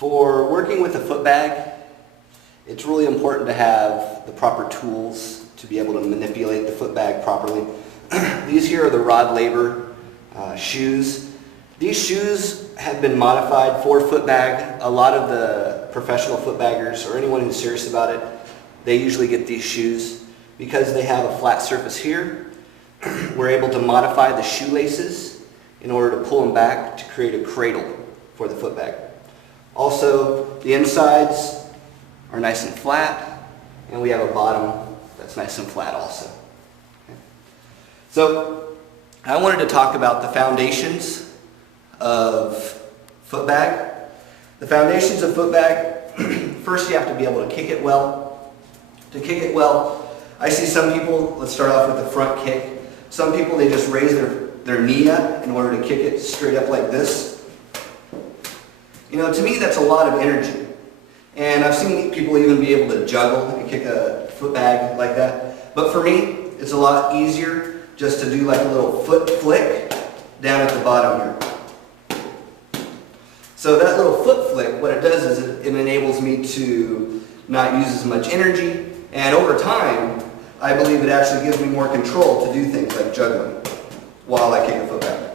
For working with a foot bag, it's really important to have the proper tools to be able to manipulate the foot bag properly. These here are the Rod Laver shoes. These shoes have been modified for foot bag. A lot of the professional foot baggers or anyone who's serious about it, they usually get these shoes because they have a flat surface here. We're able to modify the shoelaces in order to pull them back to create a cradle for the foot bag. Also, the insides are nice and flat, and we have a bottom that's nice and flat also. Okay. So, I wanted to talk about the foundations of foot bag. The foundations of foot bag, first you have to be able to kick it well. To kick it well, I see some people, let's start off with the front kick. Some people, they just raise their knee up in order to kick it straight up like this. You know, to me that's a lot of energy. And I've seen people even be able to juggle and kick a foot bag like that. But for me, it's a lot easier just to do like a little foot flick down at the bottom here. So that little foot flick, what it does is it enables me to not use as much energy, and over time, I believe it actually gives me more control to do things like juggling while I kick a foot bag.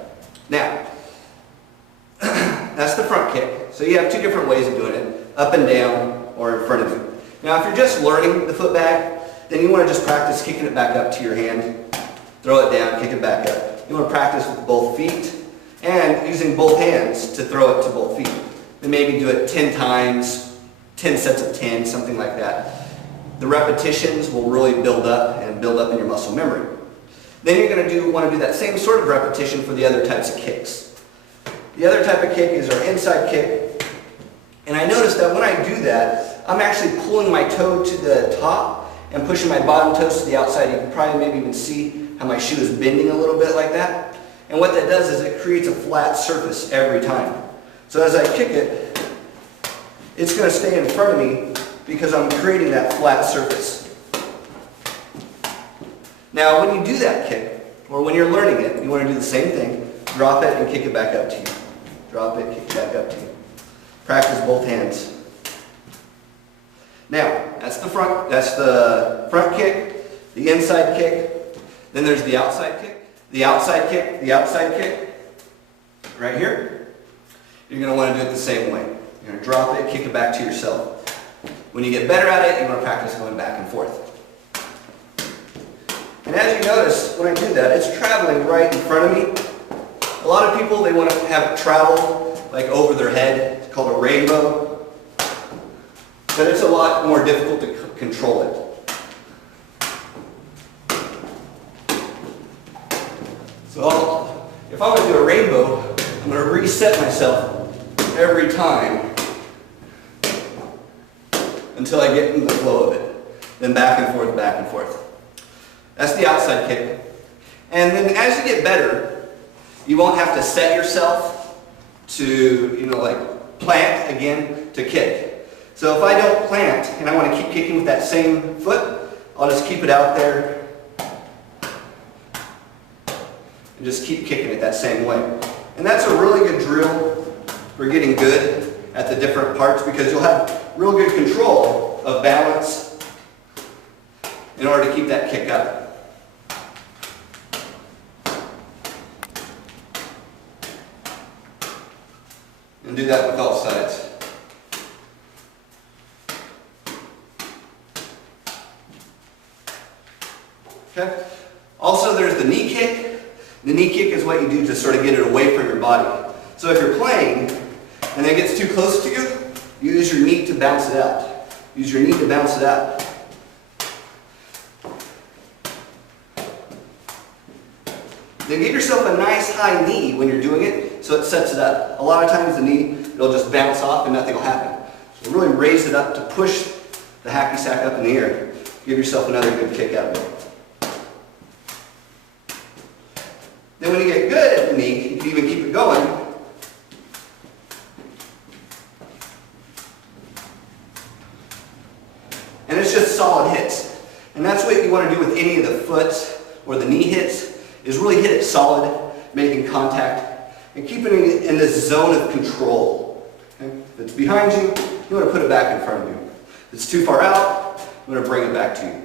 Now, that's the front kick. So you have two different ways of doing it, up and down or in front of you. Now if you're just learning the foot bag, then you want to just practice kicking it back up to your hand, throw it down, kick it back up. You want to practice with both feet and using both hands to throw it to both feet. And maybe do it 10 times, 10 sets of 10, something like that. The repetitions will really build up and build up in your muscle memory. Then you're going to want to do that same sort of repetition for the other types of kicks. The other type of kick is our inside kick. And I noticed that when I do that, I'm actually pulling my toe to the top and pushing my bottom toes to the outside. You can probably maybe even see how my shoe is bending a little bit like that. And what that does is it creates a flat surface every time. So as I kick it, it's going to stay in front of me because I'm creating that flat surface. Now when you do that kick, or when you're learning it, you want to do the same thing. Drop it and kick it back up to you. Drop it, kick it back up to you. Practice both hands. Now, that's the front kick, the inside kick, then there's the outside kick, the outside kick, the outside kick. Right here. You're going to want to do it the same way. You're going to drop it, kick it back to yourself. When you get better at it, you want to practice going back and forth. And as you notice, when I do that, it's traveling right in front of me. A lot of people, they want to have it travel like over their head. It's called a rainbow. But it's a lot more difficult to control it. So if I want to do a rainbow, I'm going to reset myself every time until I get in the flow of it. Then back and forth, back and forth. That's the outside kick. And then as you get better, you won't have to set yourself to, like plant again to kick. So if I don't plant and I want to keep kicking with that same foot, I'll just keep it out there and just keep kicking it that same way. And that's a really good drill for getting good at the different parts because you'll have real good control of balance in order to keep that kick up. And do that with all sides. Okay. Also, there's the knee kick. The knee kick is what you do to sort of get it away from your body. So if you're playing and it gets too close to you, you use your knee to bounce it out. Use your knee to bounce it out. Then give yourself a nice high knee when you're doing it so it sets it up. A lot of times the knee, it'll just bounce off and nothing will happen. So really raise it up to push the hacky sack up in the air. Give yourself another good kick out of it. Then when you get good at the knee, you can even keep it going. And it's just solid hits. And that's what you want to do with any of the foot or the knee hits, is really hit it solid, making contact, and keeping it in this zone of control. Okay? The it's behind you, you want to put it back in front of you. If it's too far out, you want to bring it back to you.